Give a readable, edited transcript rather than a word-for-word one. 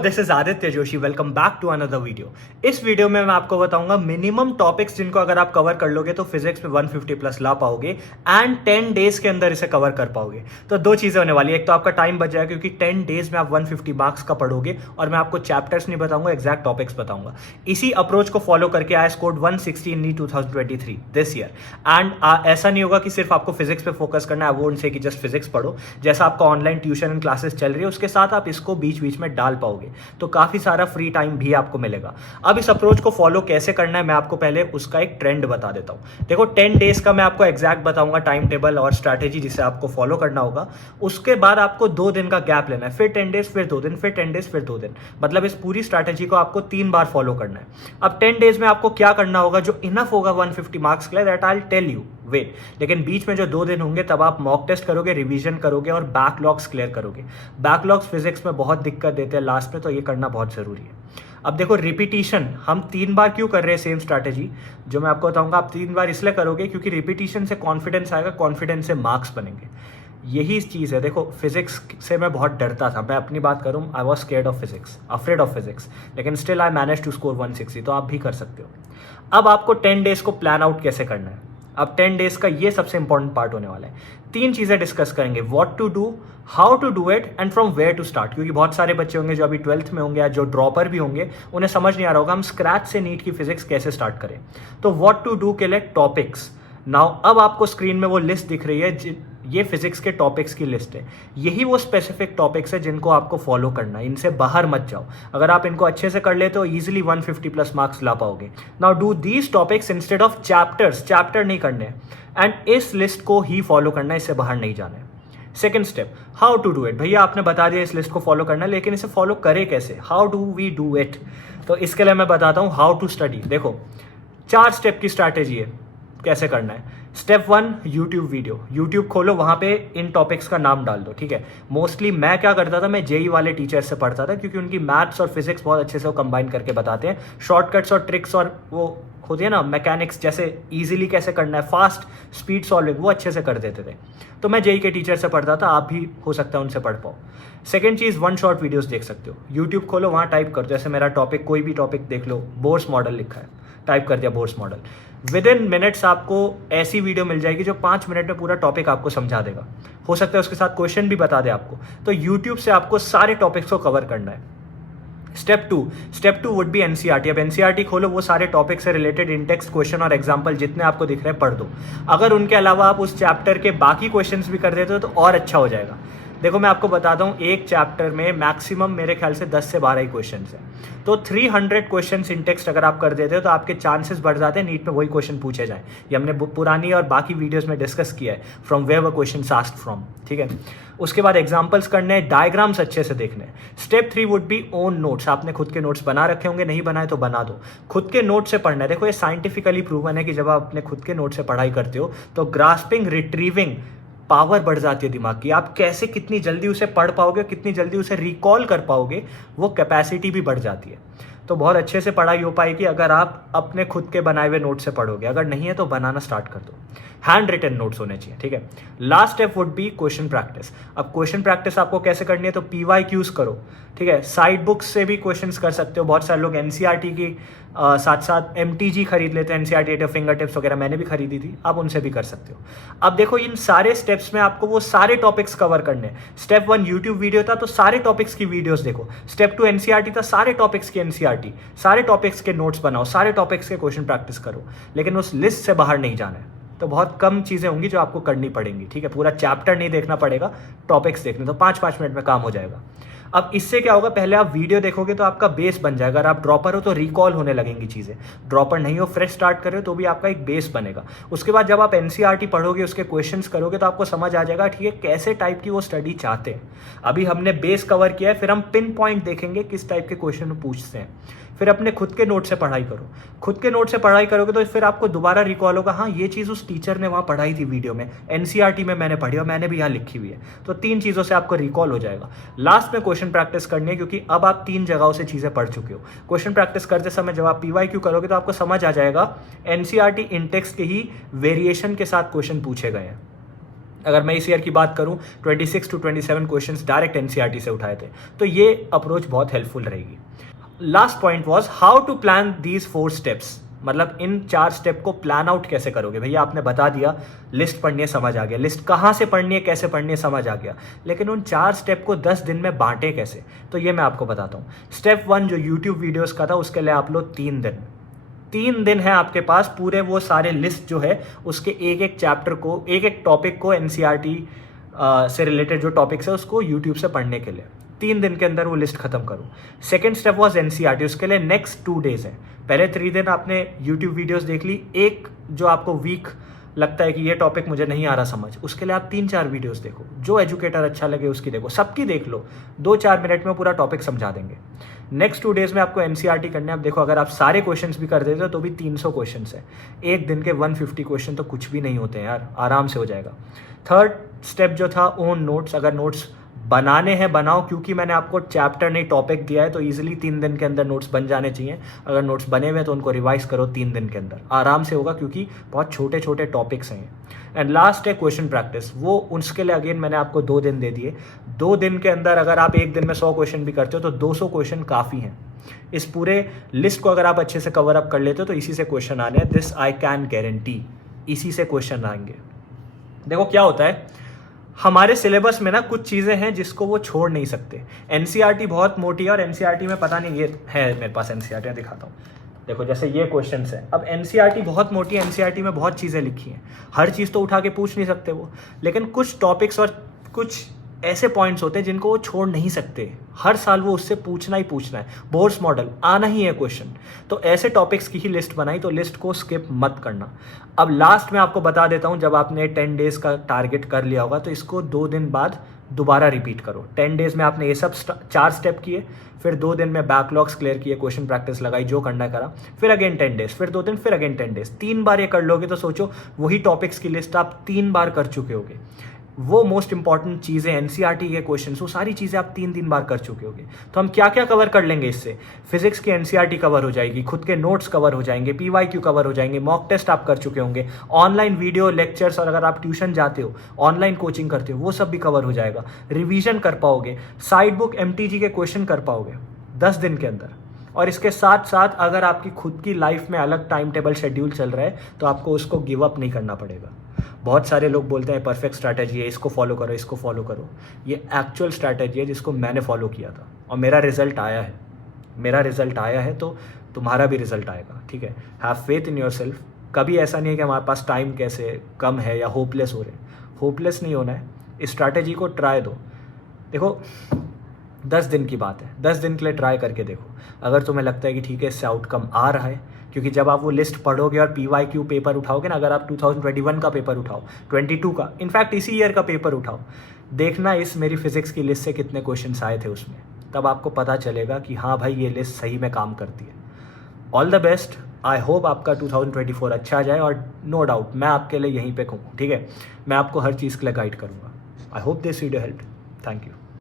This is Aditya Joshi. Welcome back to another video. इस video में मैं आपको बताऊंगा मिनिमम टॉपिक्स जिनको अगर आप कवर कर लोगे तो फिजिक्स में 150 प्लस ला पाओगे एंड 10 डेज के अंदर इसे कवर कर पाओगे। तो दो चीजें होने वाली है, एक तो आपका टाइम बच जाएगा क्योंकि 10 डेज में आप 150 मार्क्स का पढ़ोगे और मैं आपको चैप्टर्स नहीं बताऊंगा, एग्जैक्ट टॉपिक्स बताऊंगा। इसी अप्रोच को फॉलो करके I scored 160 in 2023 this year. And ऐसा नहीं होगा कि सिर्फ आपको फिजिक्स पे फोकस करना है, वो उनसे कि जस्ट फिजिक्स पढ़ो। जैसा आपका ऑनलाइन ट्यूशन एंड क्लासेस चल रही है उसके साथ आप इसको बीच बीच में डाल पाओगे तो काफी सारा फ्री टाइम भी आपको मिलेगा। अब इस अप्रोच को फॉलो कैसे करना है मैं आपको पहले उसका एक ट्रेंड बता देता हूं। देखो 10 डेज का मैं आपको एग्जैक्ट बताऊंगा टाइम टेबल और स्ट्रैटेजी जिसे आपको फॉलो करना होगा। उसके बाद आपको 2 दिन का गैप लेना है, फिर 10 डेज फिर 2 दिन, फिर 10 डेज फिर 2 दिन। मतलब इस पूरी स्ट्रैटेजी को आपको 3 बार फॉलो करना है। अब 10 डेज में आपको क्या करना होगा जो इनफ होगा 150 मार्क्स के लिए, that I will tell you wait. लेकिन बीच में जो 2 दिन होंगे तब आप मॉक टेस्ट करोगे, रिवीजन करोगे और बैकलॉग्स क्लियर करोगे। बैकलॉग्स फिजिक्स में बहुत दिक्कत देते हैं लास्ट में, तो ये करना बहुत जरूरी है। अब देखो रिपीटिशन हम 3 बार क्यों कर रहे हैं सेम स्ट्रैटेजी, जो मैं आपको बताऊंगा। आप 3 बार इसलिए करोगे क्योंकि रिपीटिशन से कॉन्फिडेंस आएगा, कॉन्फिडेंस से मार्क्स बनेंगे। यही चीज़ है। देखो फिजिक्स से मैं बहुत डरता था, मैं अपनी बात करूं, I was scared of physics, afraid of physics, लेकिन still I manage to score 160। तो आप भी कर सकते हो। अब आपको 10 डेज को प्लान आउट कैसे करना है। अब 10 डेज का ये सबसे इंपॉर्टेंट पार्ट होने वाला है। 3 चीजें डिस्कस करेंगे, what to do, how to do it and from where to start. क्योंकि बहुत सारे बच्चे होंगे जो अभी 12th में होंगे या जो ड्रॉपर भी होंगे, उन्हें समझ नहीं आ रहा होगा हम स्क्रैच से नीट की फिजिक्स कैसे स्टार्ट करें। तो व्हाट टू डू के लिए टॉपिक्स। नाउ अब आपको स्क्रीन में वो लिस्ट दिख रही है, ये फिजिक्स के टॉपिक्स की लिस्ट है। यही वो स्पेसिफिक टॉपिक्स है जिनको आपको फॉलो करना है, इनसे बाहर मत जाओ। अगर आप इनको अच्छे से कर लेते हो इजीली 150 प्लस मार्क्स ला पाओगे। Now do these topics instead of chapters, chapter नहीं करने एंड इस लिस्ट को ही फॉलो करना है, इससे बाहर नहीं जाना है। Second step, how to do it. भैया आपने बता दिया इस लिस्ट को फॉलो करना है, लेकिन इसे फॉलो करें कैसे, how do we do it. तो इसके लिए मैं बताता हूं हाउ टू स्टडी। देखो 4 स्टेप की स्ट्रैटेजी है कैसे करना है। Step 1, YouTube video. यूट्यूब खोलो, वहां पे इन टॉपिक्स का नाम डाल दो, ठीक है। मोस्टली मैं क्या करता था, मैं जेई वाले टीचर से पढ़ता था क्योंकि उनकी मैथ्स और फिजिक्स बहुत अच्छे से वो कंबाइन करके बताते हैं। शॉर्टकट्स और ट्रिक्स और वो होती है ना मैकेनिक्स, जैसे इजीली कैसे करना है, फास्ट स्पीड सॉल्विंग, वो अच्छे से कर देते थे। तो मैं जेई के टीचर से पढ़ता था, आप भी हो सकता है उनसे पढ़ पाओ। सेकेंड चीज़, 1 शॉट वीडियोस देख सकते हो। यूट्यूब खोलो, वहाँ टाइप कर दो, जैसे मेरा टॉपिक, कोई भी टॉपिक देख लो, बोर्स मॉडल लिखा है, टाइप कर दिया Bohr's model. With in minutes आपको ऐसी वीडियो मिल जाएगी जो 5 मिनट में पूरा टॉपिक आपको समझा देगा। हो सकता है उसके साथ क्वेश्चन भी बता दे आपको। तो यूट्यूब से आपको सारे टॉपिक्स को कवर करना है। Step two would be NCERT. अब एनसीईआरटी खोलो, वो सारे टॉपिक से रिलेटेड इंटेक्स्ट क्वेश्चन और एग्जांपल जितने आपको दिख रहे हैं पढ़ दो। अगर उनके अलावा आप उस चैप्टर के बाकी क्वेश्चंस भी कर देते हो तो और अच्छा हो जाएगा। देखो मैं आपको बताता हूँ, एक चैप्टर में मैक्सिमम मेरे ख्याल से 10 से 12 ही क्वेश्चन हैं। तो 300 क्वेश्चन इन टेक्स्ट अगर आप कर देते हो तो आपके चांसेस बढ़ जाते हैं नीट में वही क्वेश्चन पूछे जाए। ये हमने पुरानी और बाकी वीडियोस में डिस्कस किया है, from where were question asked from, ठीक है। उसके बाद एग्जाम्पल्स करने हैं, डायग्राम्स अच्छे से देखने हैं। Step 3 would be own notes. आपने खुद के नोट्स बना रखे होंगे, नहीं बनाए तो बना दो। खुद के नोट से पढ़ना है। देखो ये साइंटिफिकली प्रूवन है कि जब आप अपने खुद के नोट से पढ़ाई करते हो तो ग्रास्पिंग, रिट्रीविंग पावर बढ़ जाती है दिमाग की। आप कैसे कितनी जल्दी उसे पढ़ पाओगे, कितनी जल्दी उसे रिकॉल कर पाओगे, वो कैपेसिटी भी बढ़ जाती है। तो बहुत अच्छे से पढ़ाई हो पाएगी अगर आप अपने खुद के बनाए हुए नोट से पढ़ोगे। अगर नहीं है तो बनाना स्टार्ट कर दो। हैंड रिटन नोट्स होने चाहिए, ठीक है। Last step would be question practice. अब क्वेश्चन प्रैक्टिस आपको कैसे करनी है, तो PYQs करो, ठीक है। साइड बुक्स से भी क्वेश्चंस कर सकते हो। बहुत सारे लोग एनसीईआरटी की साथ साथ MTG खरीद लेते हैं, एनसीईआरटी एट फिंगर टिप्स वगैरह, मैंने भी खरीदी थी, आप उनसे भी कर सकते हो। अब देखो इन सारे स्टेप्स में आपको वो सारे टॉपिक्स कवर करने हैं। स्टेप 1 यूट्यूब वीडियो था तो सारे टॉपिक्स की वीडियोस देखो। स्टेप 2 एनसीईआरटी था, सारे टॉपिक्स की एनसीईआरटी, सारे टॉपिक्स के नोट्स बनाओ, सारे टॉपिक्स के क्वेश्चन प्रैक्टिस करो। लेकिन उस लिस्ट से बाहर नहीं जाना है। तो बहुत कम चीजें होंगी जो आपको करनी पड़ेंगी, ठीक है। पूरा चैप्टर नहीं देखना पड़ेगा, टॉपिक्स देखने, तो 5-5 मिनट में काम हो जाएगा। अब इससे क्या होगा, पहले आप वीडियो देखोगे तो आपका बेस बन जाएगा। अगर आप ड्रॉपर हो तो रिकॉल होने लगेंगी चीज़ें, ड्रॉपर नहीं हो, फ्रेश स्टार्ट कर रहे हो तो भी आपका एक बेस बनेगा। उसके बाद जब आप एनसीईआरटी पढ़ोगे, उसके क्वेश्चंस करोगे तो आपको समझ आ जाएगा ठीक है कैसे टाइप की वो स्टडी चाहते हैं। अभी हमने बेस कवर किया है, फिर हम पिन पॉइंट देखेंगे किस टाइप के क्वेश्चन पूछते हैं। फिर अपने खुद के नोट से पढ़ाई करो। खुद के नोट से पढ़ाई करोगे तो फिर आपको दोबारा रिकॉल होगा, हाँ ये चीज़ उस टीचर ने वहाँ पढ़ाई थी वीडियो में, एनसीईआरटी में मैंने पढ़ी और मैंने भी यहाँ लिखी हुई है। तो 3 चीज़ों से आपको रिकॉल हो जाएगा। लास्ट में क्वेश्चन प्रैक्टिस करनी है क्योंकि अब आप 3 जगहों से चीज़ें पढ़ चुके हो। क्वेश्चन प्रैक्टिस करते समय जब आप PYQ करोगे तो आपको समझ आ जाएगा एनसीईआरटी इंटेक्स के ही वेरिएशन के साथ क्वेश्चन पूछे गए हैं। अगर मैं इस ईयर की बात करूं 26 to 27 क्वेश्चंस डायरेक्ट एनसीईआरटी से उठाए थे, तो ये अप्रोच बहुत हेल्पफुल रहेगी। Last point was how to plan these 4 steps, मतलब इन 4 स्टेप को प्लान आउट कैसे करोगे। भैया आपने बता दिया, लिस्ट पढ़नी है समझ आ गया, लिस्ट कहाँ से पढ़नी है कैसे पढ़नी है समझ आ गया, लेकिन उन 4 स्टेप को 10 दिन में बांटे कैसे, तो ये मैं आपको बताता हूँ। स्टेप 1 जो यूट्यूब वीडियोज़ का था, उसके लिए आप लो 3 दिन है आपके पास, पूरे वो सारे लिस्ट जो है उसके एक एक चैप्टर को, एक एक टॉपिक को एनसीईआरटी से रिलेटेड जो टॉपिक्स है उसको यूट्यूब से पढ़ने के लिए 3 दिन के अंदर वो लिस्ट खत्म करो। सेकेंड स्टेप वॉज एनसीईआरटी, उसके लिए नेक्स्ट 2 डेज है। पहले 3 दिन आपने यूट्यूब वीडियोस देख ली, एक जो आपको वीक लगता है कि ये टॉपिक मुझे नहीं आ रहा समझ, उसके लिए आप 3-4 वीडियोस देखो, जो एजुकेटर अच्छा लगे उसकी देखो, सबकी देख लो, 2-4 मिनट में पूरा टॉपिक समझा देंगे। नेक्स्ट 2 डेज में आपको एनसीईआरटी करने, आप देखो अगर आप सारे क्वेश्चंस भी कर देते हो तो भी 300 क्वेश्चंस है, एक दिन के 150 क्वेश्चन तो कुछ भी नहीं होते हैं यार, आराम से हो जाएगा। थर्ड स्टेप जो था ओन नोट्स, अगर नोट्स बनाने हैं बनाओ, क्योंकि मैंने आपको चैप्टर नहीं टॉपिक दिया है तो इजीली 3 दिन के अंदर नोट्स बन जाने चाहिए। अगर नोट्स बने हुए हैं तो उनको रिवाइज करो 3 दिन के अंदर, आराम से होगा क्योंकि बहुत छोटे छोटे टॉपिक्स हैं। एंड लास्ट है क्वेश्चन प्रैक्टिस, वो उसके लिए अगेन मैंने आपको 2 दिन दे दिए। 2 दिन के अंदर अगर आप एक दिन में 100 क्वेश्चन भी करते हो तो 200 क्वेश्चन काफ़ी हैं। इस पूरे लिस्ट को अगर आप अच्छे से कवर अप कर लेते हो तो इसी से क्वेश्चन आने हैं, दिस आई कैन गारंटी, इसी से क्वेश्चन आएंगे। देखो क्या होता है, हमारे सिलेबस में ना कुछ चीज़ें हैं जिसको वो छोड़ नहीं सकते। एनसीईआरटी बहुत मोटी है और एनसीईआरटी में पता नहीं, ये है मेरे पास एनसीईआरटी दिखाता हूँ, देखो जैसे ये क्वेश्चंस है। अब एनसीईआरटी बहुत मोटी है, एनसीईआरटी में बहुत चीज़ें लिखी हैं, हर चीज़ तो उठा के पूछ नहीं सकते वो, लेकिन कुछ टॉपिक्स और कुछ ऐसे पॉइंट्स होते हैं जिनको वो छोड़ नहीं सकते, हर साल वो उससे पूछना ही पूछना है, बोर्ड्स मॉडल आना ही है क्वेश्चन, तो ऐसे टॉपिक्स की ही लिस्ट बनाई, तो लिस्ट को स्किप मत करना। अब लास्ट में आपको बता देता हूँ, जब आपने 10 डेज का टारगेट कर लिया होगा तो इसको 2 दिन बाद दोबारा रिपीट करो। 10 डेज में आपने ये सब 4 स्टेप किए, फिर 2 दिन में बैकलॉग्स क्लियर किए, क्वेश्चन प्रैक्टिस लगाई, जो करना करा, फिर अगेन 10 डेज, फिर 2 दिन, फिर अगेन 10 डेज, 3 बार ये कर लोगे तो सोचो वही टॉपिक्स की लिस्ट आप 3 बार कर चुके होगे। वो मोस्ट इंपॉर्टेंट चीज़ें एनसीईआरटी के क्वेश्चन, वो सारी चीज़ें आप 3 बार कर चुके होगे। तो हम क्या क्या कवर कर लेंगे इससे, फिजिक्स की एनसीईआरटी कवर हो जाएगी, खुद के नोट्स कवर हो जाएंगे, पीवाईक्यू कवर हो जाएंगे, मॉक टेस्ट आप कर चुके होंगे, ऑनलाइन वीडियो लेक्चर्स, और अगर आप ट्यूशन जाते हो, ऑनलाइन कोचिंग करते हो, वो सब भी कवर हो जाएगा, रिवीजन कर पाओगे, साइड बुक एमटीजी के क्वेश्चन कर पाओगे 10 दिन के अंदर। और इसके साथ साथ अगर आपकी खुद की लाइफ में अलग टाइम टेबल शेड्यूल चल रहा है तो आपको उसको गिव अप नहीं करना पड़ेगा। बहुत सारे लोग बोलते हैं परफेक्ट स्ट्रैटेजी है, इसको फॉलो करो, इसको फॉलो करो, ये एक्चुअल स्ट्रैटेजी है जिसको मैंने फॉलो किया था और मेरा रिजल्ट आया है, मेरा रिजल्ट आया है, तो तुम्हारा भी रिजल्ट आएगा। ठीक है, have faith in your self. कभी ऐसा नहीं है कि हमारे पास टाइम कैसे कम है या होपलेस हो रहे, होपलेस नहीं होना है, इस स्ट्रैटेजी को ट्राई दो। देखो 10 दिन की बात है, 10 दिन के लिए ट्राई करके देखो, अगर तुम्हें लगता है कि ठीक है इससे आउटकम आ रहा है, क्योंकि जब आप वो लिस्ट पढ़ोगे और पीवाईक्यू पेपर उठाओगे ना, अगर आप 2021 का पेपर उठाओ, 22 का, इनफैक्ट इसी ईयर का पेपर उठाओ, देखना इस मेरी फिजिक्स की लिस्ट से कितने क्वेश्चंस आए थे उसमें, तब आपको पता चलेगा कि हाँ भाई ये लिस्ट सही में काम करती है। All the best, I hope आपका 2024 अच्छा जाए, और नो डाउट मैं आपके लिए यहीं पे हूँ। ठीक है, मैं आपको हर चीज़ के लिए गाइड करूँगा। I hope this video help. Thank you.